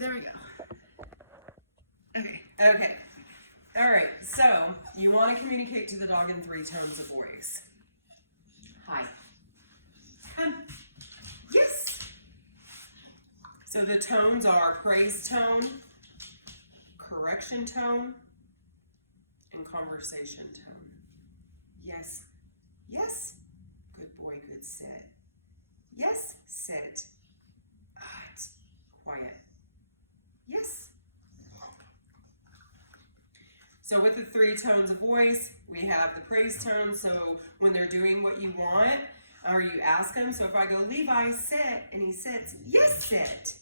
There we go. Okay. Okay. All right. So you want to communicate to the dog in 3 tones of voice. Hi. Come. Yes. So the tones are praise tone, correction tone, and conversation tone. Yes. Yes. Good boy, good sit. Yes, sit. Quiet. Yes. So with the 3 tones of voice, we have the praise tone. So when they're doing what you want, or you ask them. So if I go, Levi, sit, and he sits, yes, sit.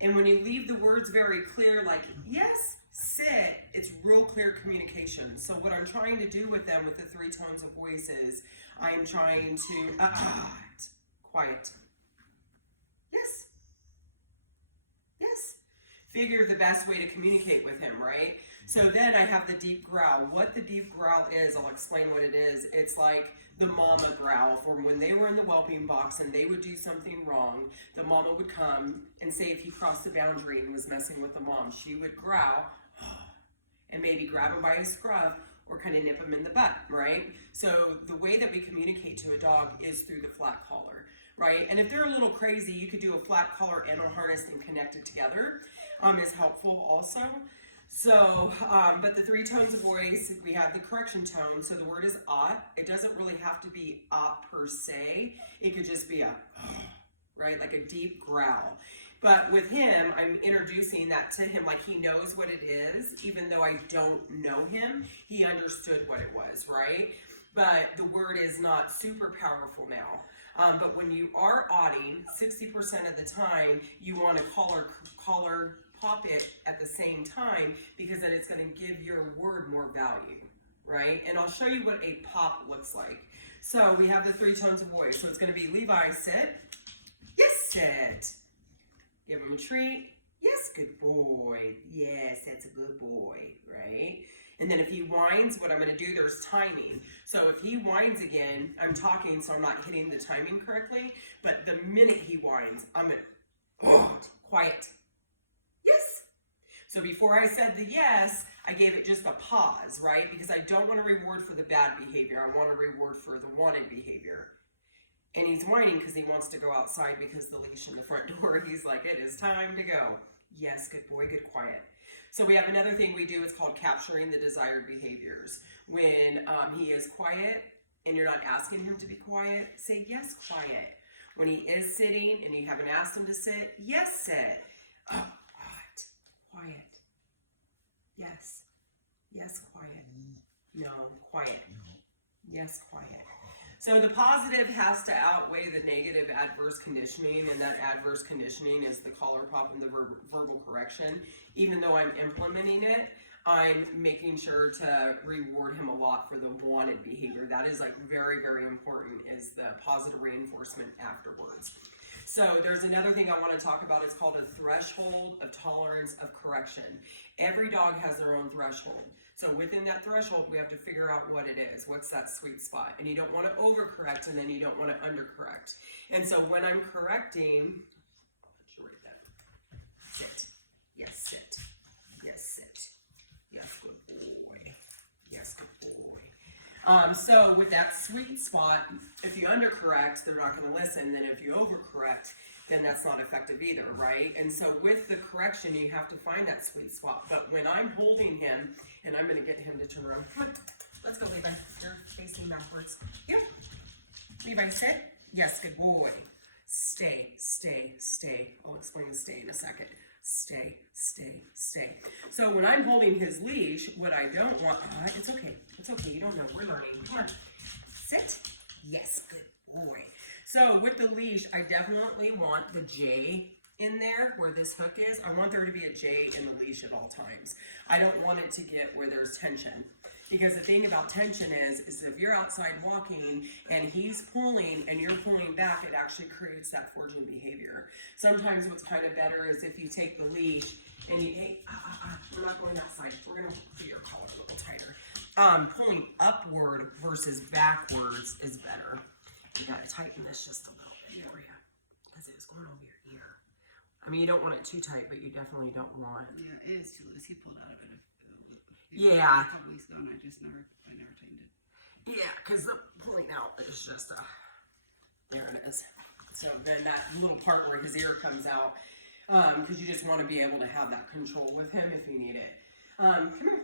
And when you leave the words very clear, like yes, sit, it's real clear communication. So what I'm trying to do with them with the 3 tones of voice is I'm trying to, quiet. Yes. Yes. Figure the best way to communicate with him, right? So then I have the deep growl. What the deep growl is, I'll explain what it is. It's like the mama growl from when they were in the whelping box and they would do something wrong. The mama would come and say if he crossed the boundary and was messing with the mom, she would growl and maybe grab him by his scruff or kind of nip him in the butt, right? So the way that we communicate to a dog is through the flat collar, right? And if they're a little crazy, you could do a flat collar and a harness and connect it together is helpful also. So, but the 3 tones of voice, we have the correction tone. So the word is It doesn't really have to be per se. It could just be a, right? Like a deep growl. But with him, I'm introducing that to him like he knows what it is. Even though I don't know him, he understood what it was, right? But the word is not super powerful now. But when you are odding, 60% of the time, you want to collar pop it at the same time because then it's going to give your word more value, right? And I'll show you what a pop looks like. So we have the 3 tones of voice. So it's going to be Levi, sit. Yes, sit. Give him a treat. Yes, good boy. Yes, that's a good boy, right? And then if he whines, what I'm going to do, there's timing. So if he whines again, I'm talking, so I'm not hitting the timing correctly. But the minute he whines, I'm going to, quiet. Yes. So before I said the yes, I gave it just a pause, right? Because I don't want to reward for the bad behavior. I want to reward for the wanted behavior. And he's whining because he wants to go outside because the leash in the front door, he's like, it is time to go. Yes, good boy, good quiet. So we have another thing we do, it's called capturing the desired behaviors. When he is quiet and you're not asking him to be quiet, say yes, quiet. When he is sitting and you haven't asked him to sit, yes, sit. Quiet. Yes. Yes, quiet. No, quiet. Yes, quiet. So the positive has to outweigh the negative adverse conditioning, and that adverse conditioning is the collar pop and the verbal correction. Even though I'm implementing it, I'm making sure to reward him a lot for the wanted behavior. That is like very, very important, is the positive reinforcement afterwards. So there's another thing I want to talk about. It's called a threshold of tolerance of correction. Every dog has their own threshold. So within that threshold, we have to figure out what it is. What's that sweet spot? And you don't want to overcorrect, and then you don't want to undercorrect. And so when I'm correcting, I'll put you right there. Sit. Yes, sit. Yes, sit. Yes, good boy. Yes, good boy. So with that sweet spot, if you undercorrect, they're not going to listen. Then if you overcorrect, then that's not effective either, right? And so with the correction, you have to find that sweet spot. But when I'm holding him, and I'm going to get him to turn around. Come on, let's go, Levi. You're facing backwards. Yep. Levi, sit. Yes, good boy. Stay, stay, stay. I'll explain the stay in a second. Stay, stay, stay. So when I'm holding his leash, what I don't want, it's okay. It's okay. You don't know. We're learning. Come on. Sit. Yes, good boy. So with the leash, I definitely want the J in there where this hook is. I want there to be a J in the leash at all times. I don't want it to get where there's tension. Because the thing about tension is if you're outside walking and he's pulling and you're pulling back, it actually creates that forging behavior. Sometimes what's kind of better is if you take the leash and you, hey, we're not going outside. We're going to do your collar a little tighter. Pulling upward versus backwards is better. You got to tighten this just a little bit for you because it was going over your ear. I mean, you don't want it too tight, but you definitely don't want. Yeah, it is too loose. He pulled out of it Yeah. a couple weeks ago, and I never tightened it. Yeah, because the pulling out is just there it is. So then that little part where his ear comes out, because you just want to be able to have that control with him if you need it. Come here.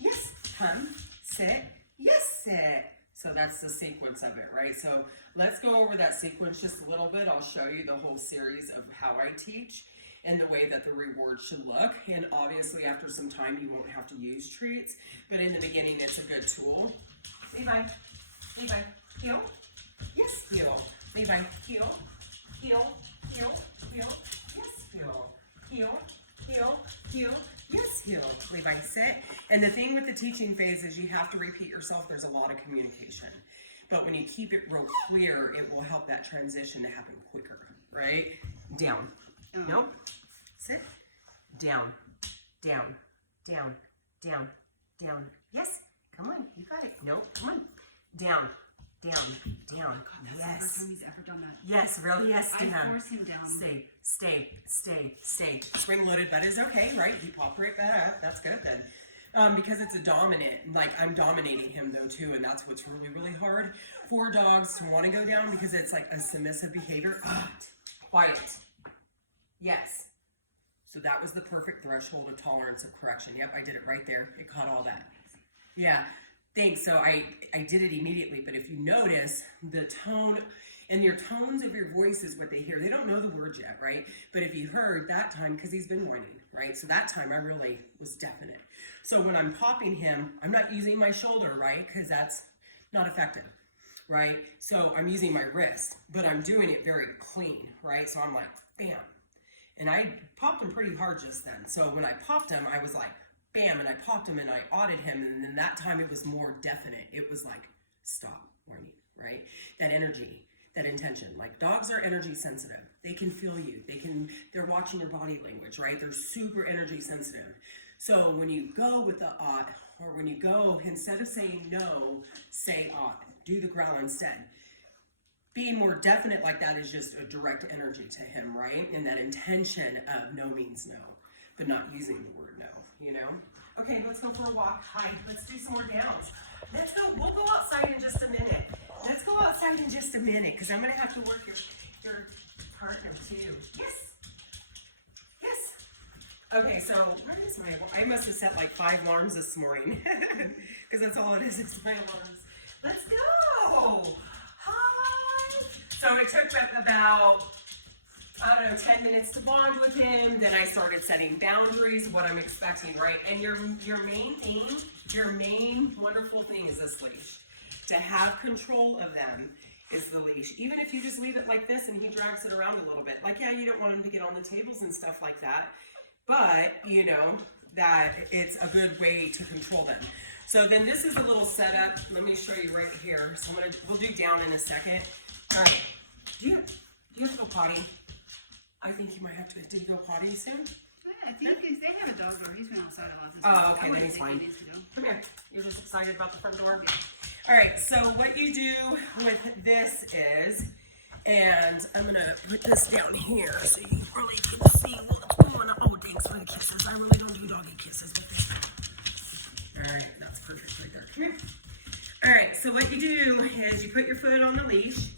Yes. Come. Sit. Yes. Sit. So that's the sequence of it, right? So let's go over that sequence just a little bit. I'll show you the whole series of how I teach and the way that the reward should look. And obviously after some time you won't have to use treats, but in the beginning it's a good tool. Levi, heel. Yes, heel. Levi, heel. Heel, heel, heel. Yes, heel. Heel, heel, heel. Yes, heel. Levi, sit. And the thing with the teaching phase is you have to repeat yourself. There's a lot of communication. But when you keep it real clear, it will help that transition to happen quicker, right? Down. No. Sit. Down. Down. Down. Down. Down. Yes. Come on. You got it. No. Come on. Down. Down. Down. That's Yes. the first time he's ever done that. Yes, really, yes, I down. force him down. Stay, stay, stay, stay. Spring-loaded butt is okay, right? He popped right back up. That's good then. Because it's a dominant, like I'm dominating him though too, and that's what's really, really hard for dogs to want to go down because it's like a submissive behavior. Quiet. Yes. So that was the perfect threshold of tolerance of correction. Yep, I did it right there. It caught all that. Yeah. Thanks. So I did it immediately, but if you notice the tone and your tones of your voice is what they hear. They don't know the words yet, right? But if you heard that time, because he's been whining, right? So that time I really was definite. So when I'm popping him, I'm not using my shoulder, right? Because that's not effective, right? So I'm using my wrist, but I'm doing it very clean, right? So I'm like, bam. And I popped him pretty hard just then. So when I popped him, I was like, bam, and I popped him and I awed him, and then that time it was more definite. It was like, stop whining, right? That energy, that intention. Like dogs are energy sensitive. They can feel you. They're watching your body language, right? They're super energy sensitive. So when you go with the ought, or when you go, instead of saying no, say ought. Do the growl instead. Being more definite like that is just a direct energy to him, right? And that intention of no means no, but not using the word no, you know? Okay, let's go for a walk. Hi, let's do some more downs. Let's go, we'll go outside in just a minute. Let's go outside in just a minute, because I'm gonna have to work your partner too. Yes. Yes. Okay, so where is my, I must have set like 5 alarms this morning, because that's all it is my alarms. Let's go. Hi. So it took about, I don't know, 10 minutes to bond with him. Then I started setting boundaries, what I'm expecting, right? And your main thing, your main wonderful thing is this leash. To have control of them is the leash. Even if you just leave it like this and he drags it around a little bit. Like, yeah, you don't want him to get on the tables and stuff like that. But, you know, that it's a good way to control them. So then this is a little setup. Let me show you right here. So we'll do down in a second. All right. Do you have to go potty? I think you might have to. Did you go potty soon? I think they have a dog door. He's been outside a lot this Oh, okay, I then he's fine. he needs to go. Come here. You're just excited about the front door? All right, so what you do with this is, and I'm going to put this down here so you really can see what's going on. Oh, thanks for the kisses. I really don't do doggy kisses with this. All right, that's perfect right there. Come here. All right, so what you do is you put your foot on the leash.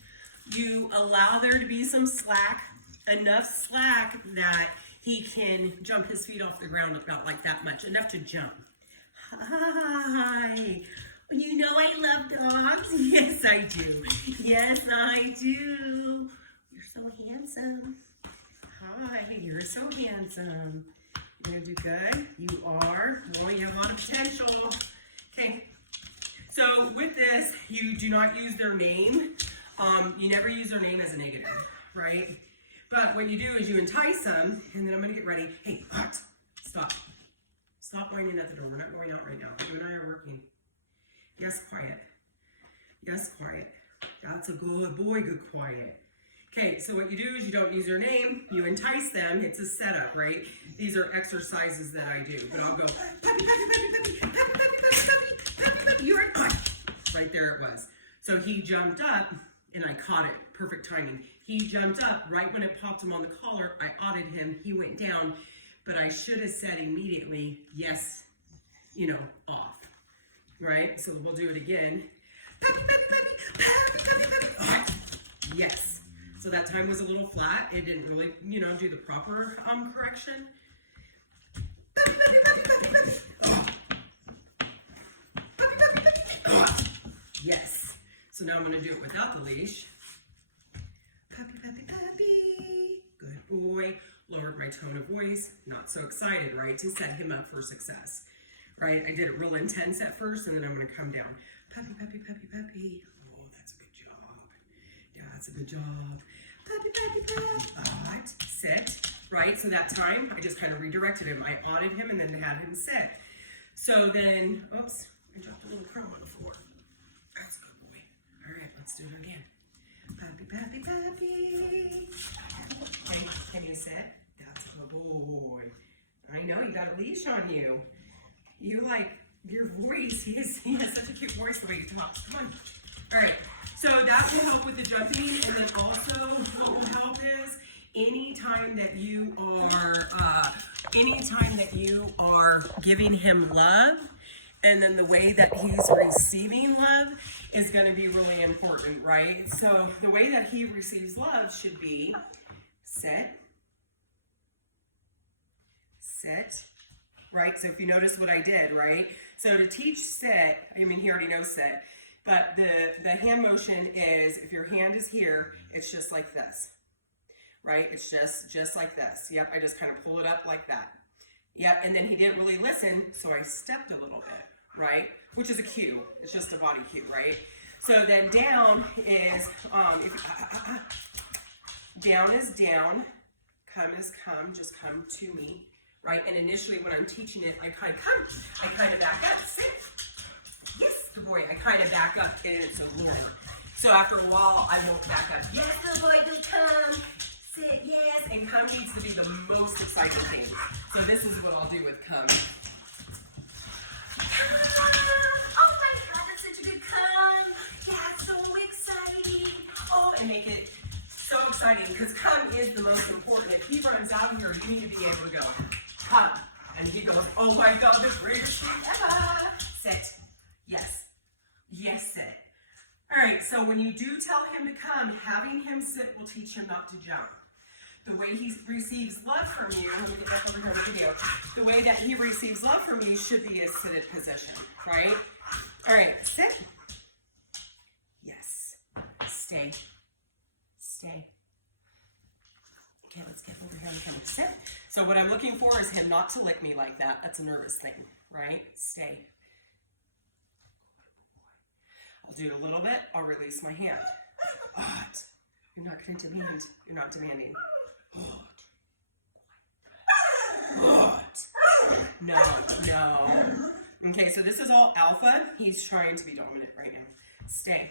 You allow there to be some slack, enough slack that he can jump his feet off the ground about like that much, enough to jump. Hi. You know I love dogs. Yes, I do. Yes, I do. You're so handsome. Hi, you're so handsome. You're gonna do good? You are. Boy, you have a lot of potential. Okay. So with this, you do not use their name. You never use their name as a negative, right? But what you do is you entice them, and then I'm gonna get ready. Hey, what? Stop. Stop whining at the door. We're not going out right now. You and I are working. Yes, quiet. Yes, quiet. That's a good boy, good quiet. Okay, so what you do is you don't use their name. You entice them. It's a setup, right? These are exercises that I do. But I'll go, puppy, puppy, puppy, puppy, puppy, puppy, puppy, puppy, puppy. You're right there it was. So he jumped up, and I caught it. Perfect timing. He jumped up right when it popped him on the collar. I audited him. He went down, but I should have said immediately, yes, off, right? So we'll do it again. Puppy, puppy, puppy, puppy, puppy, puppy. Yes. So that time was a little flat. It didn't really, do the proper correction. Puppy, puppy, puppy, puppy, puppy. Puppy, puppy, puppy, puppy. Yes. So now I'm going to do it without the leash. Puppy, puppy, puppy. Good boy. Lowered my tone of voice. Not so excited, right? To set him up for success, right? I did it real intense at first, and then I'm going to come down. Puppy, puppy, puppy, puppy. Oh, that's a good job. Yeah, that's a good job. Puppy, puppy, puppy. Sit, right? So that time, I just kind of redirected him. I audited him and then had him sit. So then, oops, I dropped a little crumb on the floor. That's a good boy. All right, let's do it again. Puppy, puppy, puppy. Can you sit? That's a good boy. I know, you got a leash on you. You like your voice. He has such a cute voice the way he talks. Come on. All right. So that will help with the jumping, and then also what will help is anytime that you are giving him love, and then the way that he's receiving love is going to be really important, right? So the way that he receives love should be sit, right? So if you notice what I did, right? So to teach sit, I mean, he already knows sit, but the hand motion is, if your hand is here, it's just like this, right? It's just like this. Yep, I just kind of pull it up like that. Yep, and then he didn't really listen, so I stepped a little bit, right? Which is a cue. It's just a body cue, right? So then down is, down is down, come is come, just come to me, right? And initially when I'm teaching it, I kind of back up, sit. Yes, good boy. I kind of back up, and it's a warm. So after a while, I won't back up. Yes, good boy, good come. Sit, yes. And come needs to be the most exciting thing. So this is what I'll do with come. Oh my God, that's such a good come. That's so exciting. Oh, and make it so exciting, because come is the most important. If he runs out here, you need to be able to go, come. And he goes, oh my God, the greatest thing ever. Sit. Yes. Yes, sit. All right, so when you do tell him to come, having him sit will teach him not to jump. The way he receives love from you, let me get back over here on the video. The way that he receives love from you should be a seated position, right? All right, sit. Yes. Stay. Stay. Okay, let's get over here on the camera. Sit. So what I'm looking for is him not to lick me like that. That's a nervous thing, right? Stay. I'll do it a little bit. I'll release my hand. What? You're not going to demand. You're not demanding. What? No, no. Okay, so this is all alpha. He's trying to be dominant right now. Stay.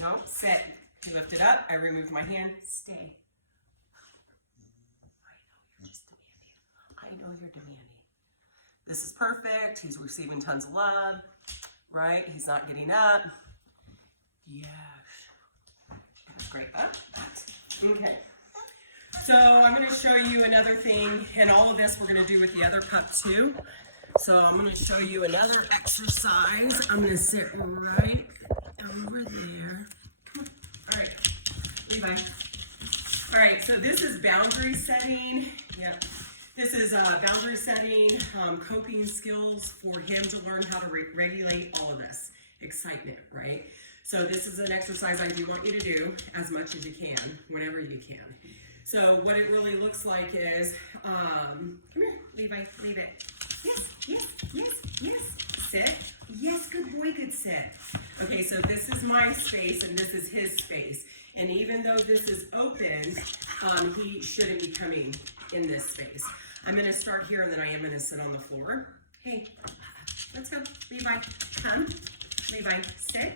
No, sit. You lift it up. I removed my hand. Stay. I know you're demanding. This is perfect. He's receiving tons of love. Right? He's not getting up. Yes. That's great. Up. Okay. So I'm going to show you another thing, and all of this we're going to do with the other pup too. So I'm going to show you another exercise. I'm going to sit right over there. Come on. All right. Levi. All right. So this is boundary setting. Yep. This is boundary setting, coping skills for him to learn how to regulate all of this excitement, right? So this is an exercise I do want you to do as much as you can, whenever you can. So what it really looks like is, come here, Levi, leave it. Yes, yes, yes, yes. Sit. Yes, good boy, good sit. Okay, so this is my space and this is his space. And even though this is open, he shouldn't be coming in this space. I'm going to start here, and then I am going to sit on the floor. Hey, let's go. Levi, come. Levi, sit.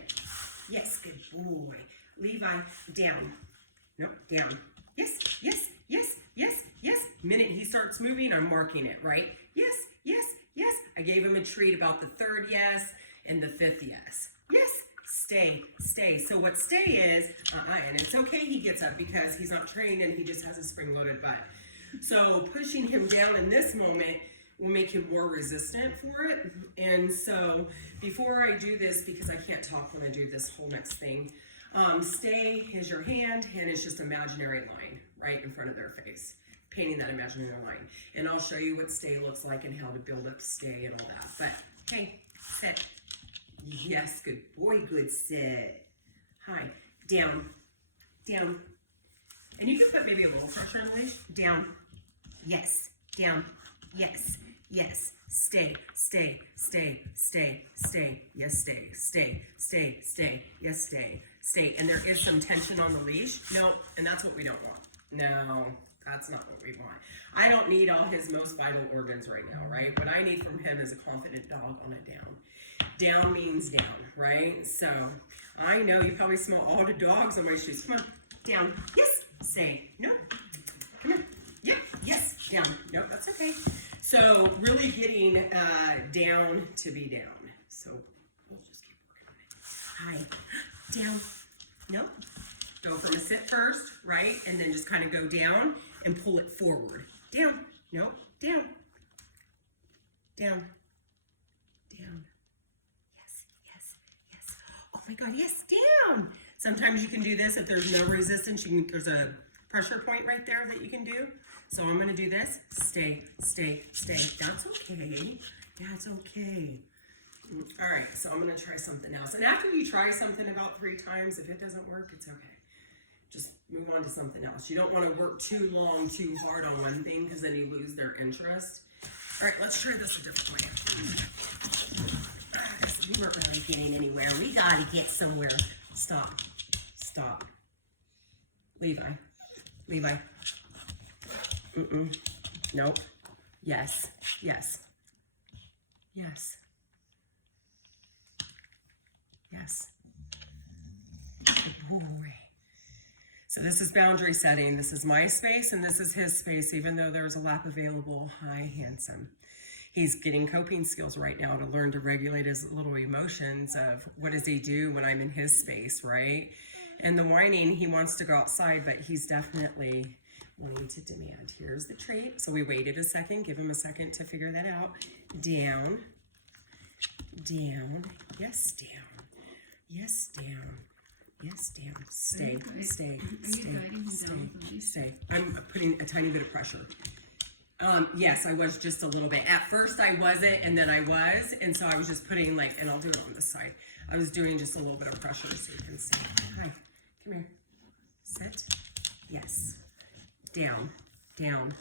Yes, good boy. Levi, down. No, down. Yes, yes, yes, yes, yes. Minute he starts moving, I'm marking it, right? Yes, yes, yes. I gave him a treat about the third yes and the fifth yes. Yes, stay, stay. So what stay is, and it's okay he gets up because he's not trained and he just has a spring-loaded butt. So pushing him down in this moment will make him more resistant for it. And so before I do this, because I can't talk when I do this whole next thing, stay is your hand, and it's just imaginary line right in front of their face, painting that imaginary line. And I'll show you what stay looks like and how to build up stay and all that. But hey, sit. Yes, good boy, good sit. Hi, down, down. And you can put maybe a little pressure on the leash. Down, yes, down, yes, yes. Stay, stay, stay, stay, stay, yes, stay, stay, stay, stay, yes, stay, stay. And there is some tension on the leash. No, and that's what we don't want. No, that's not what we want. I don't need all his most vital organs right now, right? What I need from him is a confident dog on a down. Down means down, right? So I know you probably smell all the dogs on my shoes. Come on, down. Yes, stay. No, come on. Yep, yes, down. Nope, that's okay. So really getting down to be down. So we'll just keep working on it. Hi, down. Nope. Go from a sit first, right? And then just kind of go down and pull it forward. Down. Nope. Down. Down. Down. Yes, yes, yes. Oh my God, yes, down. Sometimes you can do this if there's no resistance. There's a pressure point right there that you can do. So I'm gonna do this. Stay, stay, stay. That's okay. That's okay. All right, so I'm gonna try something else. And after you try something about 3 times, if it doesn't work, it's okay. Just move on to something else. You don't want to work too long, too hard on one thing because then you lose their interest. All right, let's try this a different way. We weren't really getting anywhere. We gotta get somewhere. Stop. Stop. Levi. Levi. Nope. Yes. Yes. Yes. Yes. Good boy. So this is boundary setting. This is my space and this is his space, even though there's a lap available. Hi, handsome. He's getting coping skills right now to learn to regulate his little emotions of what does he do when I'm in his space, right? And the whining, he wants to go outside, but he's definitely wanting to demand. Here's the trait. So we waited a second, give him a second to figure that out. Down, down, yes, down, yes, down. Yes, down. Stay, stay, stay, stay, stay. I'm putting a tiny bit of pressure. Yes, I was just a little bit. At first I wasn't, and then I was, and so I was just putting like, and I'll do it on this side. I was doing just a little bit of pressure so you can see. Hi, come here. Sit. Yes. Down, down,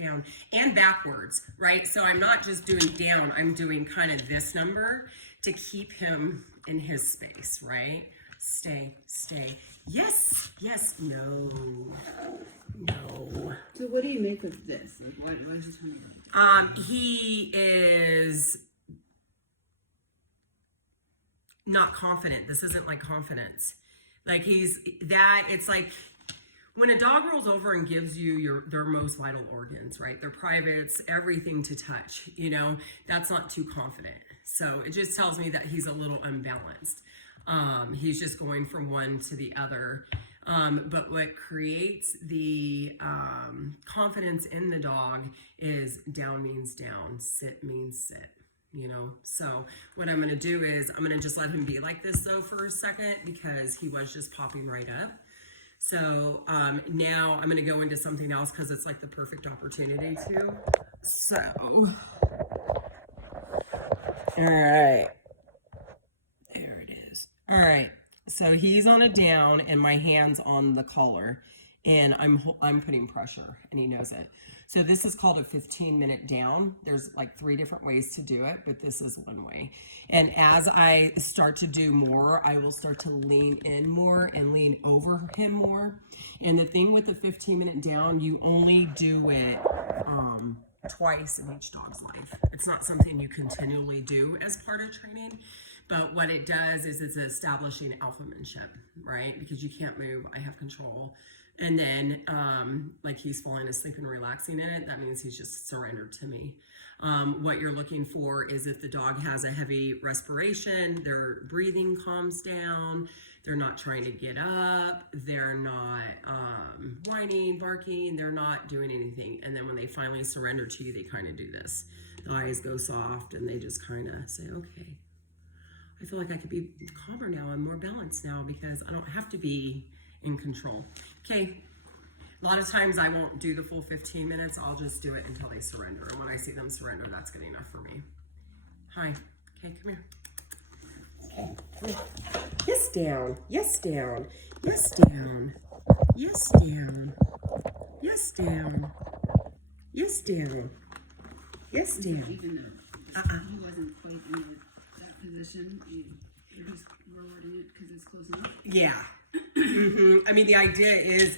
down, and backwards, right? So I'm not just doing down, I'm doing kind of this number to keep him in his space, right? Stay, stay. Yes, yes, no, no. So what do you make of this? Like, why did you tell me about it? He is not confident. This isn't like confidence. Like it's like when a dog rolls over and gives you their most vital organs, right? Their privates, everything to touch, that's not too confident. So it just tells me that he's a little unbalanced. He's just going from one to the other. But what creates the confidence in the dog is down means down, sit means sit, So what I'm going to do is I'm going to just let him be like this though for a second because he was just popping right up. So now I'm going to go into something else because it's like the perfect opportunity to. So, all right. There it is. All right. So he's on a down and my hand's on the collar and I'm putting pressure and he knows it. So this is called a 15-minute down. There's like 3 different ways to do it, but this is one way. And as I start to do more, I will start to lean in more and lean over him more. And the thing with the 15-minute down, you only do it twice in each dog's life. It's not something you continually do as part of training. But what it does is it's establishing alphamanship, right? Because you can't move, I have control. And then, like he's falling asleep and relaxing in it, that means he's just surrendered to me. What you're looking for is if the dog has a heavy respiration, their breathing calms down, they're not trying to get up, they're not whining, barking, they're not doing anything. And then when they finally surrender to you, they kind of do this. The eyes go soft and they just kind of say, okay, I feel like I could be calmer now and more balanced now because I don't have to be in control. Okay, a lot of times I won't do the full 15 minutes. I'll just do it until they surrender. And when I see them surrender, that's good enough for me. Hi. Okay, come here. Okay, come here. Yes, down. Yes, down. Yes, down. Yes, down. Yes, down. Yes, down. Yes, down. Even though he wasn't quite in that position, you're just rewarding it because it's close enough. Yeah. I mean, the idea is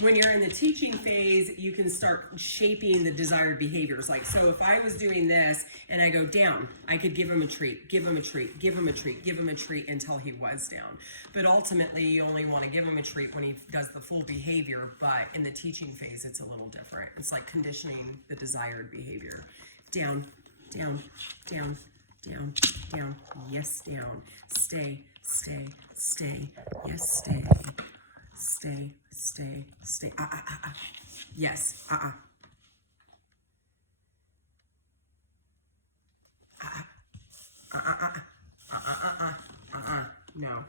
when you're in the teaching phase, you can start shaping the desired behaviors. Like, so if I was doing this and I go down, I could give him a treat, give him a treat, give him a treat, give him a treat until he was down. But ultimately, you only want to give him a treat when he does the full behavior. But in the teaching phase, it's a little different. It's like conditioning the desired behavior. Down, down, down, down, down. Yes, down. Stay, stay, stay. Yes, stay. Stay, stay, stay. Yes. No.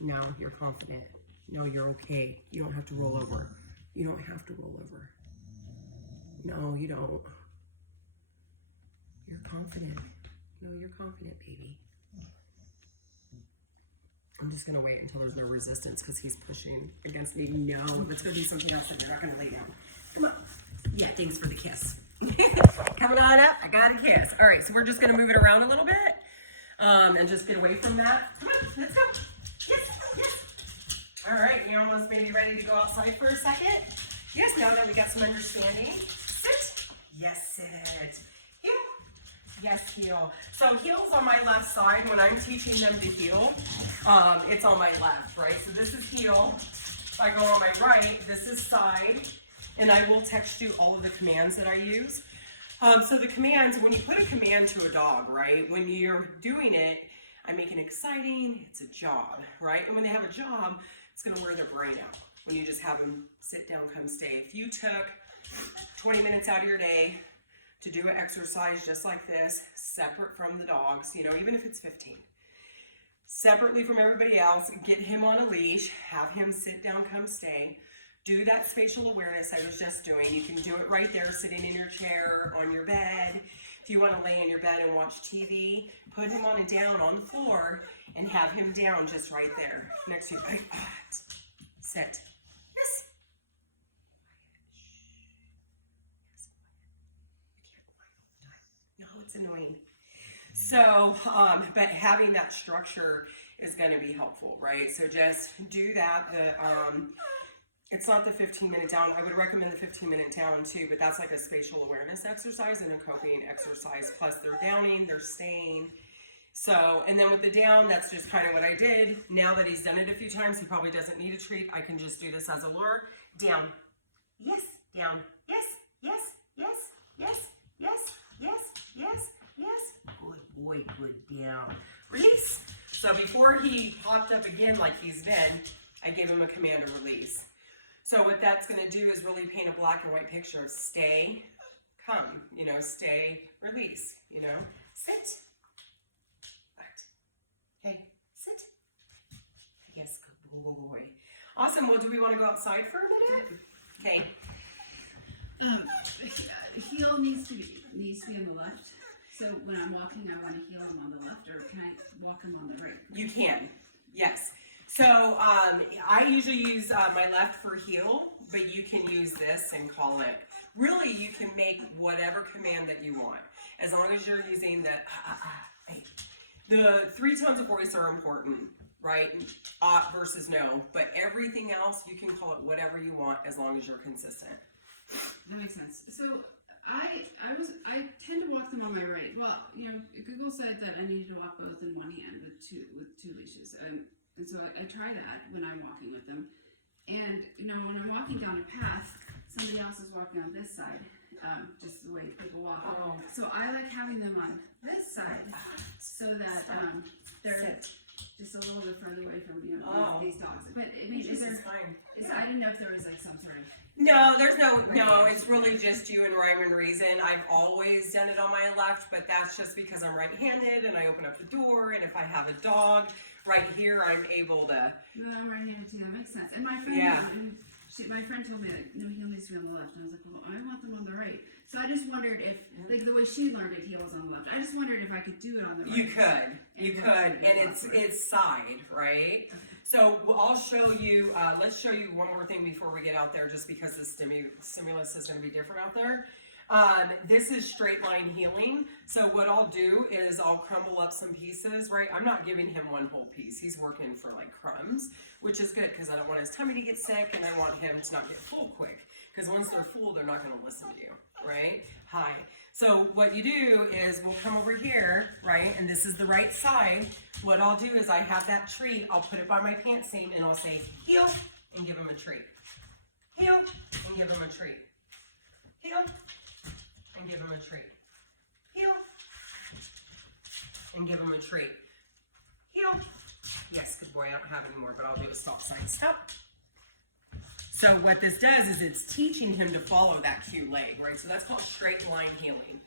No, you're confident. No, you're okay. You don't have to roll over. You don't have to roll over. No, you don't. You're confident. No, you're confident, baby. I'm just going to wait until there's no resistance because he's pushing against me. No, let's go do something else and you're not going to lay down. Come on. Yeah, thanks for the kiss. Coming on up, I got a kiss. All right, so we're just going to move it around a little bit and just get away from that. Come on, let's go. Yes, yes. All right, you're almost maybe ready to go outside for a second. Yes, now that we got some understanding. Sit. Yes, sit. Heel. Yes, heel. So heel's on my left side. When I'm teaching them to heel, it's on my left, right? So this is heel. If I go on my right, this is side. And I will text you all of the commands that I use. So the commands, when you put a command to a dog, right? When you're doing it, I make it exciting. It's a job, right? And when they have a job, it's going to wear their brain out. When you just have them sit down, come stay. If you took 20 minutes out of your day to do an exercise just like this, separate from the dogs, you know, even if it's 15, separately from everybody else, get him on a leash, have him sit down, come stay, do that spatial awareness I was just doing. You can do it right there, sitting in your chair, on your bed. If you want to lay in your bed and watch TV, put him on and down on the floor and have him down just right there next to you. Sit. Yes. No, it's annoying. So, but having that structure is going to be helpful, right? So just do that. It's not the 15-minute down. I would recommend the 15-minute down too, but that's like a spatial awareness exercise and a coping exercise. Plus they're downing, they're staying. So, and then with the down, that's just kind of what I did. Now that he's done it a few times, he probably doesn't need a treat. I can just do this as a lure. Down. Yes. Down. Yes. Yes. Yes. Yes. Yes. Yes. Yes. Yes. Good boy. Good down. Release. So before he popped up again like he's been, I gave him a command to release. So what that's going to do is really paint a black and white picture of stay, come, you know, stay, release, you know, sit. Okay, sit. Yes, good boy. Awesome. Well, do we want to go outside for a minute? Okay. Heel needs to be on the left. So when I'm walking, I want to heel him on the left, or can I walk him on the right? You can. Yes. So I usually use my left for heel, but you can use this and call it. Really, you can make whatever command that you want, as long as you're using the 3 tones of voice are important, right? Versus no, but everything else you can call it whatever you want as long as you're consistent. That makes sense. So I tend to walk them on my right. Well, you know, Google said that I needed to walk both in one hand with two leashes. And so I try that when I'm walking with them. And, you know, when I'm walking down a path, somebody else is walking on this side, just the way people walk. Oh. So I like having them on this side so that they're just a little bit further away from, you know, these dogs. But I mean, is there? Fine. I didn't know if there was like some sort of. No, there's no. It's really just you and rhyme and reason. I've always done it on my left, but that's just because I'm right-handed and I open up the door. And if I have a dog right here, I'm able to. No, I'm right-handed too. That makes sense. And my friend, my friend told me that no, he only be on the left. And I was like, well, I want them on the right. So I just wondered if, like the way she learned it, he was on the left. I just wondered if I could do it on the right. You could, and it's side, right? So I'll show you. Let's show you one more thing before we get out there, just because the stimulus is going to be different out there. This is straight line healing. So what I'll do is I'll crumble up some pieces, right? I'm not giving him one whole piece. He's working for like crumbs, which is good because I don't want his tummy to get sick and I want him to not get full quick. Because once they're full, they're not going to listen to you, right? Hi. So what you do is we'll come over here, right? And this is the right side. What I'll do is I have that treat. I'll put it by my pants seam and I'll say, heel, and give him a treat. Heel, and give him a treat. Heel, and give him a treat. Heel, and give him a treat. Heel. Yes, good boy. I don't have any more, but I'll do a stop sign. Stop. So what this does is it's teaching him to follow that cue leg, right? So that's called straight line healing.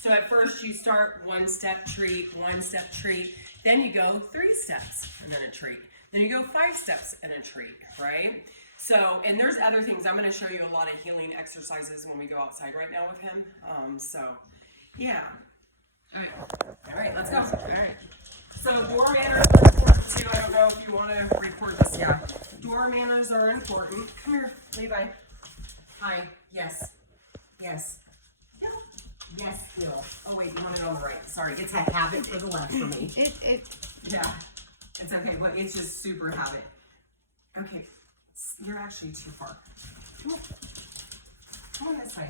So at first you start 1 step treat, 1 step treat. Then you go 3 steps and then a treat. Then you go 5 steps and a treat, right? So, and there's other things. I'm going to show you a lot of healing exercises when we go outside right now with him. So, yeah. All right, let's go. All right. So door manners are important too. I don't know if you want to record this. Yeah. Door manners are important. Come here, Levi. Hi. Yes. Yes. Yes, Phil. Oh wait, you want it on the right. Sorry, it's a habit for the left for me. Yeah. It's okay, but it's just super habit. Okay. You're actually too far. Come on this way.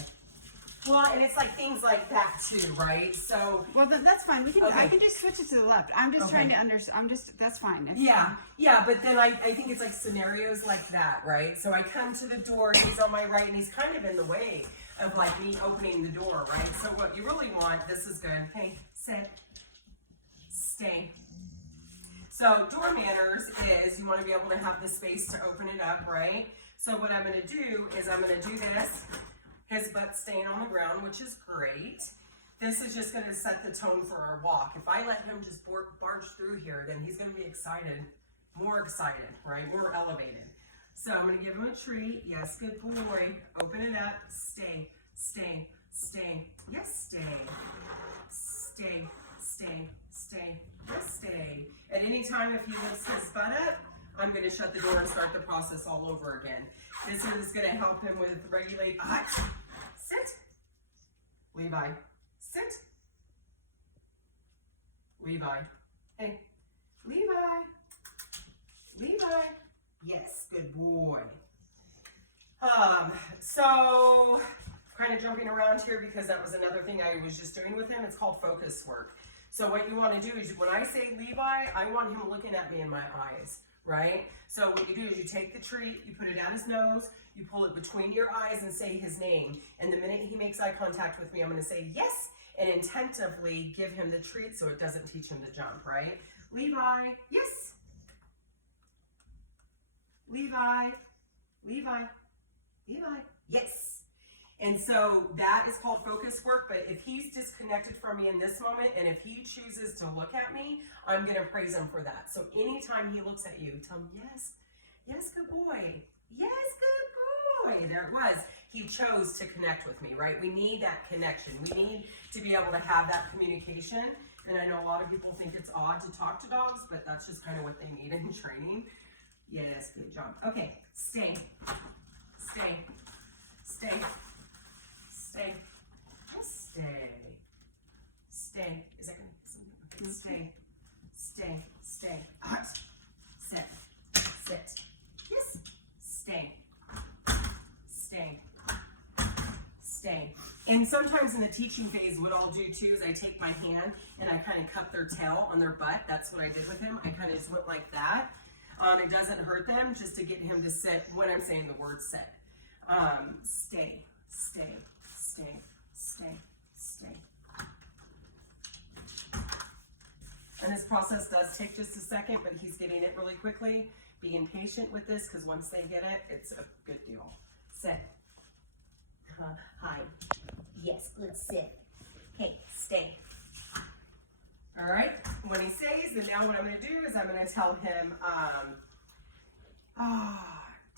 Well, and it's like things like that too, right? So. Well, that's fine. We can. Okay. I can just switch it to the left. I'm just trying to understand. That's fine. Yeah, but then I think it's like scenarios like that, right? So I come to the door, he's on my right, and he's kind of in the way of like me opening the door, right? So what you really want, this is good. Hey, sit, stay. So door manners is you want to be able to have the space to open it up, right? So what I'm going to do is I'm going to do this. His butt staying on the ground, which is great. This is just going to set the tone for our walk. If I let him just barge through here, then he's going to be excited, more excited, right? More elevated. So I'm going to give him a treat. Yes, good boy. Open it up. Stay, stay, stay. Yes, stay. Stay, stay, stay. Yes, stay. At any time, if he lifts his butt up, I'm going to shut the door and start the process all over again. This is going to help him with regulate. Sit. Levi. Sit. Levi. Hey. Levi. Levi. Yes, good boy. So kind of jumping around here because that was another thing I was just doing with him. It's called focus work. So what you want to do is when I say Levi, I want him looking at me in my eyes, right? So what you do is you take the treat, you put it down his nose, you pull it between your eyes and say his name. And the minute he makes eye contact with me, I'm going to say yes and intentively give him the treat so it doesn't teach him to jump, right? Levi, yes. Levi, Levi, Levi, yes. And so that is called focus work, but if he's disconnected from me in this moment, and if he chooses to look at me, I'm going to praise him for that. So anytime he looks at you, tell him, yes, yes, good boy. Yes, good boy. There it was. He chose to connect with me, right? We need that connection. We need to be able to have that communication. And I know a lot of people think it's odd to talk to dogs, but that's just kind of what they need in training. Yes, good job. Okay, stay, stay, stay. Stay. Stay. Stay. Is that going to stay? Stay. Stay. Out. Sit. Sit. Yes. Stay. Stay. Stay. And sometimes in the teaching phase, what I'll do too is I take my hand and I kind of cup their tail on their butt. That's what I did with him. I kind of just went like that. It doesn't hurt them just to get him to sit when I'm saying the word sit. Stay, stay, stay, stay, stay. And this process does take just a second, but he's getting it really quickly. Being patient with this, because once they get it, it's a good deal. Sit. Hi. Yes, good, sit. Okay, stay. All right, when he stays, then now what I'm gonna do is I'm gonna tell him,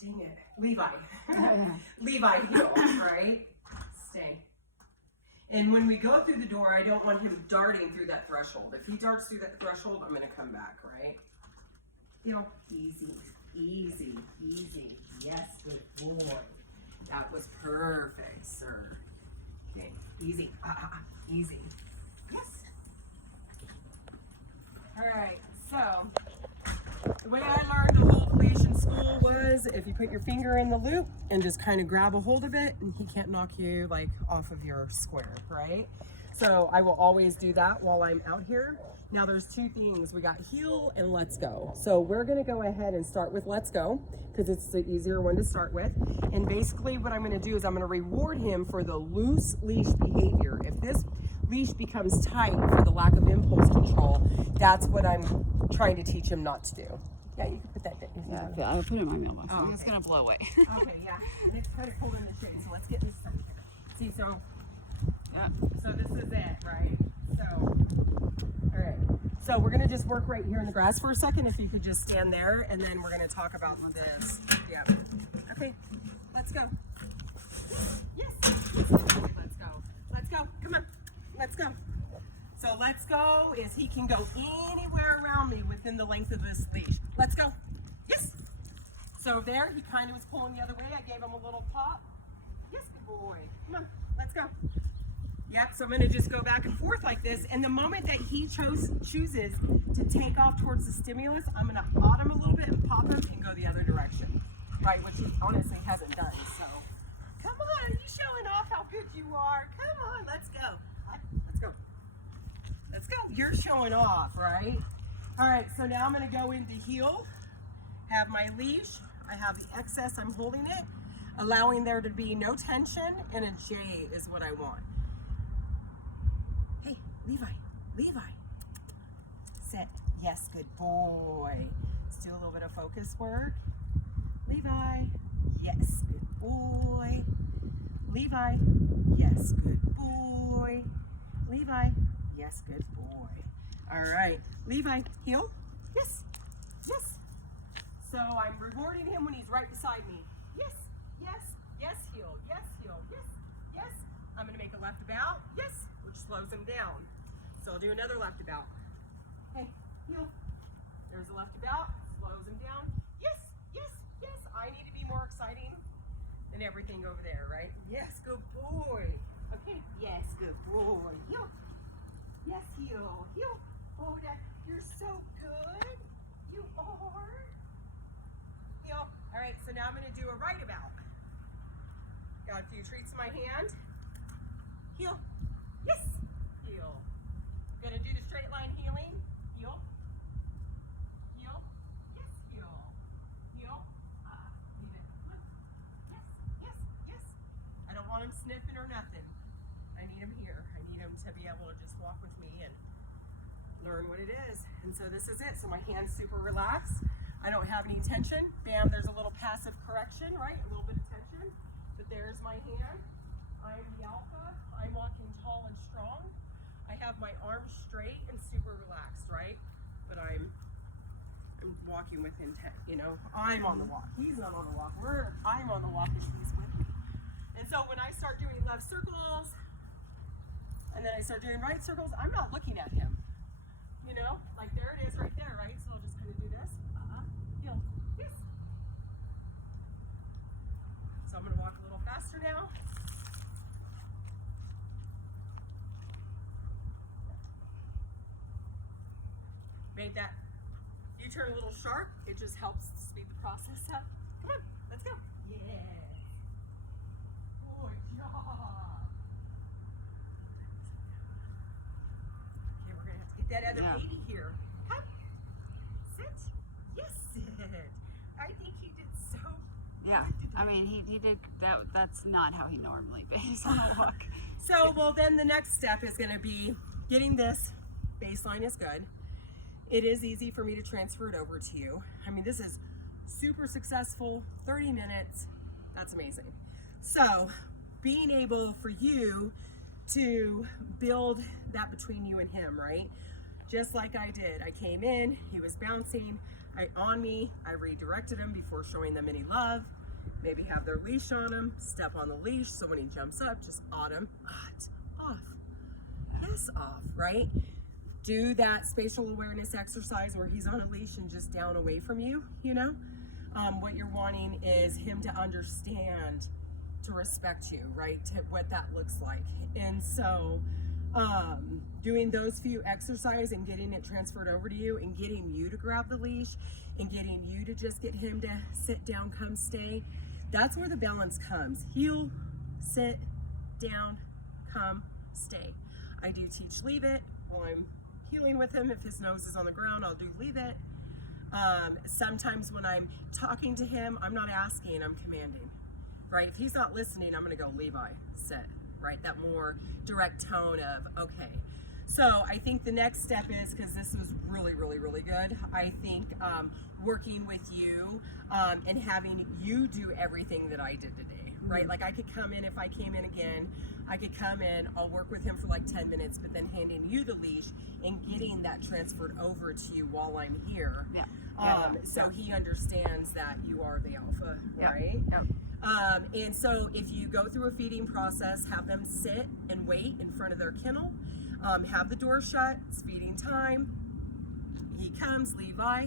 dang it, Levi. Levi, heel, right? Stay. And when we go through the door, I don't want him darting through that threshold. If he darts through that threshold, I'm gonna come back, right? Heel, easy, easy, easy. Yes, good boy. That was perfect, sir. Okay, easy, easy. Yes. All right, so the way I learned to hold leash in school was if you put your finger in the loop and just kind of grab a hold of it, and he can't knock you like off of your square, right? So I will always do that while I'm out here. Now there's two things. We got heel and let's go. So we're gonna go ahead and start with let's go because it's the easier one to start with. And basically what I'm gonna do is I'm gonna reward him for the loose leash behavior. If this leash becomes tight for the lack of impulse control, that's what I'm trying to teach him not to do. Yeah, you can put that there. Yeah, I'll put it in my mailbox. Oh, It's okay. gonna blow away. Okay, yeah. And it's kind of cold in the shade, so let's get this started. See, so Yeah. So this is it, right? So, all right. So we're gonna just work right here in the grass for a second. If you could just stand there, and then we're gonna talk about this. Yeah. Okay. Let's go. Yes. Let's go. Let's go. Come on. Let's go. So let's go is he can go anywhere around me within the length of this leash. Let's go. Yes. So there, he kind of was pulling the other way. I gave him a little pop. Yes, good boy. Come on. Let's go. Yep, so I'm gonna just go back and forth like this. And the moment that he chooses to take off towards the stimulus, I'm gonna odd him a little bit and pop him and go the other direction, right? Which he honestly hasn't done, so. Come on, you showing off how good you are. Come on, let's go. Let's go. Let's go, you're showing off, right? All right, so now I'm gonna go into heel, have my leash, I have the excess, I'm holding it, allowing there to be no tension, and a J is what I want. Hey, Levi, Levi. Sit. Yes, good boy. Let's do a little bit of focus work. Levi. Yes, good boy. Levi. Yes, good boy. Levi. Yes, good boy. All right. Levi, heel. Yes. Yes. So I'm rewarding him when he's right beside me. Yes. Yes. Yes, heel. Yes, heel. Yes. Yes. I'm going to make a left about. Yes. Which slows him down. So I'll do another left about. Hey, heel. There's a left about. Slows him down. Yes. Yes. Yes. I need to be more exciting than everything over there, right? Yes. Good boy. Okay. Yes. Good boy. Heel. Yes, heel. Heel. Oh, that you're so good. You are. Heel. All right. So now I'm going to do a right about. Got a few treats in my hand. Heel. Yes. Heel. Gonna do the straight line healing. Heel. Heel. Yes. Heel. Heel. Leave it. Look. Yes. Yes. Yes. I don't want him sniffing or nothing. I need him here. I need him to be able to just walk with me and learn what it is. And so this is it. So my hand's super relaxed. I don't have any tension. Bam, there's a little passive correction, right? A little bit of tension. But there's my hand. I'm the alpha. I'm walking tall and strong. I have my arms straight and super relaxed, right? But I'm walking with intent, you know? I'm on the walk. He's not on the walk. I'm on the walk and he's with me. And so when I start doing left circles and then I start doing right circles, I'm not looking at him. You know? Like there it is right there, right? So I'll just kind of do this. Heel. Yes. So I'm gonna walk a little faster now. Made that U-turn a little sharp. It just helps speed the process up. Come on, let's go. Yeah. Good job. Okay, we're gonna have to get that other baby here. Come. Sit. Yes. I mean, he did that. That's not how he normally behaves on a walk. So, well, then the next step is going to be getting this baseline is good. It is easy for me to transfer it over to you. I mean, this is super successful, 30 minutes. That's amazing. So, being able for you to build that between you and him, right? Just like I did. I came in, he was bouncing on me. I redirected him before showing them any love. Maybe have their leash on him, step on the leash, so when he jumps up, just on him. It's off. Yes, off, right? Do that spatial awareness exercise where he's on a leash and just down away from you, you know? What you're wanting is him to understand, to respect you, right? To what that looks like. And so, doing those few exercises and getting it transferred over to you and getting you to grab the leash and getting you to just get him to sit down, come stay, that's where the balance comes. Heel, sit, down, come, stay. I do teach leave it while I'm healing with him. If his nose is on the ground, I'll do leave it. Sometimes when I'm talking to him, I'm not asking, I'm commanding, right? If he's not listening, I'm gonna go, Levi, sit, right? That more direct tone of, okay. So I think the next step is, because this was really, really, really good, I think working with you and having you do everything that I did today, right? Like I could come in, if I came in again, I could come in, I'll work with him for like 10 minutes, but then handing you the leash and getting that transferred over to you while I'm here. So he understands that you are the alpha, right? And so if you go through a feeding process, have them sit and wait in front of their kennel, have the door shut, it's feeding time. He comes, Levi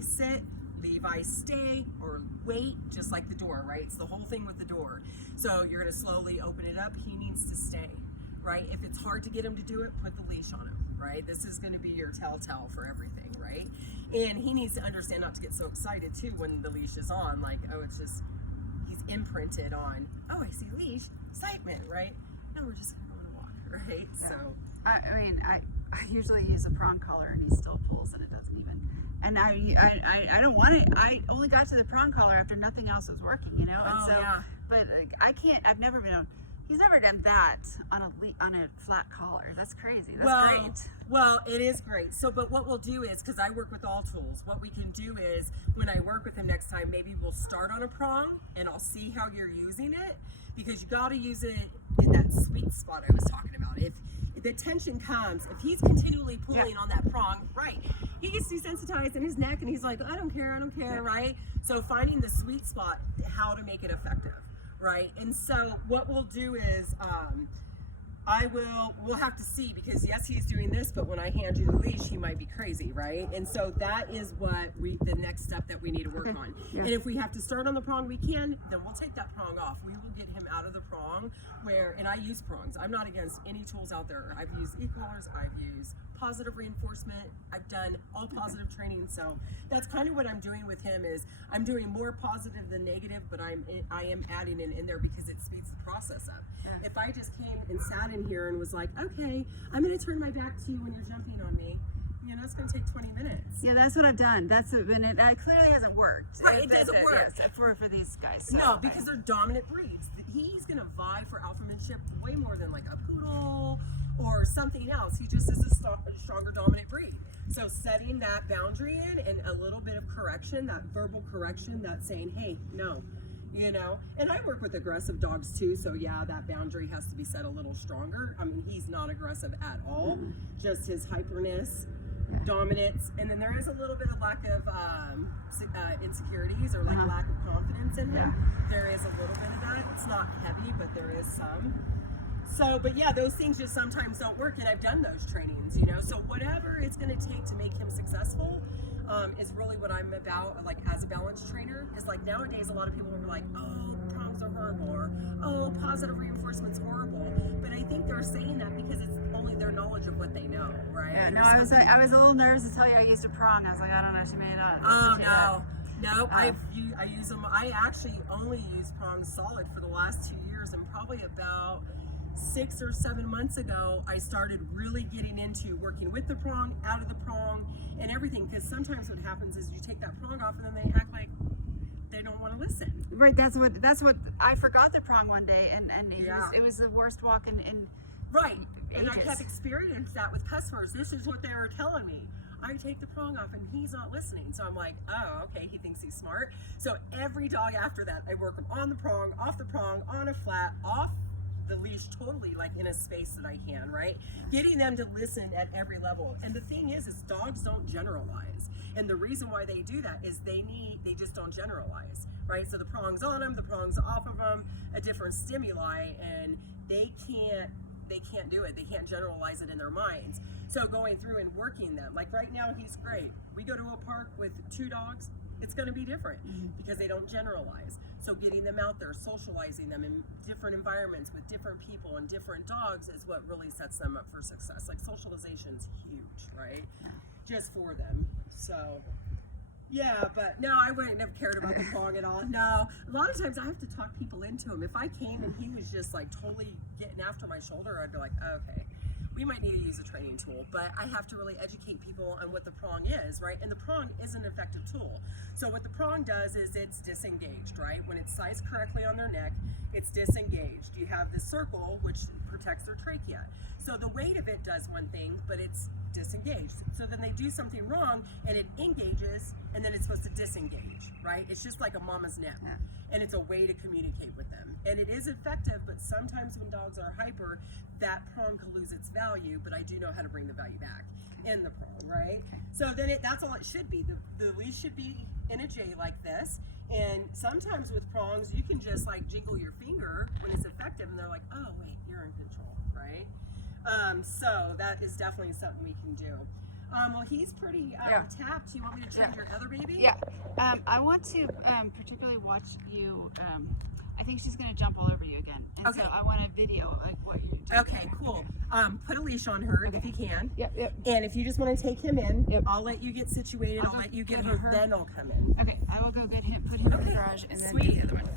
sit, Levi stay, or wait, just like the door, right? It's the whole thing with the door. So you're gonna slowly open it up, he needs to stay, right? If it's hard to get him to do it, put the leash on him, right? This is gonna be your telltale for everything, right? And he needs to understand not to get so excited too when the leash is on, like, oh, it's just, he's imprinted on, oh, I see leash, excitement, right? No, we're just gonna go on a walk, right? Yeah. So. I mean, I usually use a prong collar and he still pulls and it doesn't even. And I don't want it. I only got to the prong collar after nothing else was working, you know. And but I can't. I've never been on. He's never done that on a flat collar. That's crazy. That's great. Well, it is great. So, but what we'll do is, because I work with all tools, what we can do is when I work with him next time, maybe we'll start on a prong and I'll see how you're using it, because you got to use it in that sweet spot I was talking about. If the tension comes, if he's continually pulling on that prong, right, he gets desensitized in his neck and he's like, I don't care, right? So finding the sweet spot, how to make it effective, right? And so what we'll do is, we'll have to see, because yes, he's doing this, but when I hand you the leash, he might be crazy, right? And so that is what the next step that we need to work on. And if we have to start on the prong, we can, then we'll take that prong off. We will get him out of the prong and I use prongs. I'm not against any tools out there. I've used e-collars, I've used positive reinforcement, I've done all positive training. So that's kind of what I'm doing with him, is I'm doing more positive than negative, but I am adding it in there because it speeds the process up. If I just came and sat in here and was like, okay, I'm going to turn my back to you when you're jumping on me, you know, it's going to take 20 minutes. Yeah, that's what I've done. It clearly hasn't worked. Right, it doesn't work. For these guys. So no, because they're dominant breeds. He's going to vie for alphamanship way more than like a poodle or something else. He just is a stronger dominant breed. So setting that boundary in and a little bit of correction, that verbal correction, that saying, hey, no. You know, and I work with aggressive dogs too, so yeah, that boundary has to be set a little stronger. I mean, he's not aggressive at all, just his hyperness, dominance, and then there is a little bit of lack of insecurities or like lack of confidence in him. There is a little bit of that. It's not heavy, but there is some. So, but yeah, those things just sometimes don't work, and I've done those trainings, you know, so whatever it's going to take to make him successful is really what I'm about, like as a balance trainer. Because like nowadays, a lot of people are like, oh, prongs are horrible, or oh, positive reinforcement's horrible. But I think they're saying that because it's only their knowledge of what they know, right? Yeah, no, I was a little nervous to tell you I used a prong. I was like, I don't know, she may not. Oh no, I use them. I actually only use prongs solid for the last 2 years, and probably about 6 or 7 months ago, I started really getting into working with the prong, out of the prong, and everything. Because sometimes what happens is you take that prong off, and then they act like they don't want to listen. Right, that's what I forgot the prong one day, and Yeah. it was the worst walk in Right. And I ages. kept experiencing that with customers. This is what they were telling me. I take the prong off and he's not listening. So I'm like, oh, okay, he thinks he's smart. So every dog after that, I work them on the prong, off the prong, on a flat, off the leash, totally like in a space that I can, right? Getting them to listen at every level. And the thing is dogs don't generalize. And the reason why they do that is they just don't generalize, right? So the prong's on them, the prong's off of them, a different stimuli, and they can't do it. They can't generalize it in their minds. So going through and working them, like right now he's great. We go to a park with 2 dogs, it's going to be different because they don't generalize. So getting them out there, socializing them in different environments with different people and different dogs is what really sets them up for success. Like socialization's huge, right? Just for them. So yeah, but no, I wouldn't have cared about the prong at all. No, a lot of times I have to talk people into him. If I came and he was just like totally getting after my shoulder, I'd be like, okay, we might need to use a training tool, but I have to really educate people on what the prong is, right? And the prong is an effective tool. So what the prong does is it's disengaged, right? When it's sized correctly on their neck, it's disengaged. You have the circle, which protects their trachea. So the weight of it does one thing, but it's disengaged. So then they do something wrong and it engages and then it's supposed to disengage, right? It's just like a mama's nip. And it's a way to communicate with them. And it is effective, but sometimes when dogs are hyper, that prong can lose its value, but I do know how to bring the value back in the prong, right? So then that's all it should be. The leash should be in a J like this. And sometimes with prongs, you can just like jiggle your finger when it's effective and they're like, oh wait, you're in control, right? So that is definitely something we can do. Well, he's pretty tapped. You want me to change your other baby? Yeah. I want to particularly watch you. I think she's going to jump all over you again. And Okay. so I want a video of like what you're doing. Okay, cool. Put a leash on her if you can. Yep. And if you just want to take him in, Yep. I'll let you get situated. I'll let you get get her, her. then I'll come in. Okay, I will go get him, put him in the garage, and then do Sweet. the other one.